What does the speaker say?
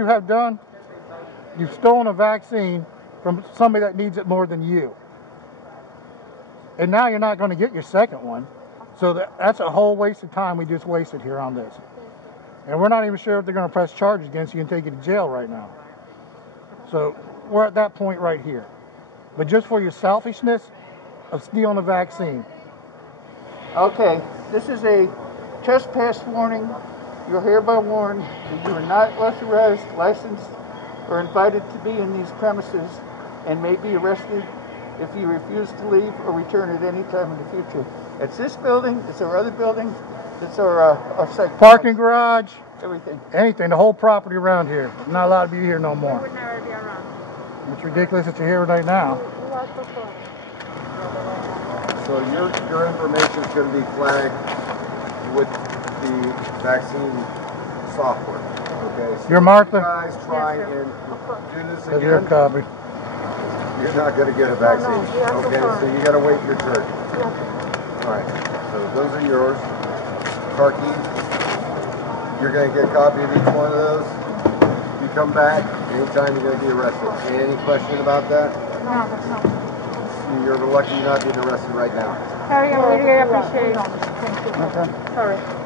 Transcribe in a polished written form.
you have done? You've stolen a vaccine from somebody that needs it more than you. And now you're not going to get your second one. So that's a whole waste of time we just wasted here on this. And we're not even sure if they're going to press charges against you and take you to jail right now. So we're at that point right here. But just for your selfishness of stealing a vaccine. Okay, this is a trespass warning. You're hereby warned that you are not authorized, licensed, or invited to be in these premises and may be arrested if you refuse to leave or return at any time in the future. It's this building, it's our other building, it's our site. Parking garage. Everything. Anything, the whole property around here. I'm not allowed to be here no more. We would never be around. It's ridiculous that you're here right now. So your information is going to be flagged with the vaccine software. Okay. So You're Martha. you guys try and do this Have your again. copy. You're not going to get a vaccine. Okay. So you got to wait your turn. All right. So those are yours. Car keys. You're going to get a copy of each one of those. You come back anytime you're going to be arrested. Any question about that? No, that's not. You're lucky you're not being arrested right now. Sorry, I really appreciate it. Thank you. Okay. Sorry.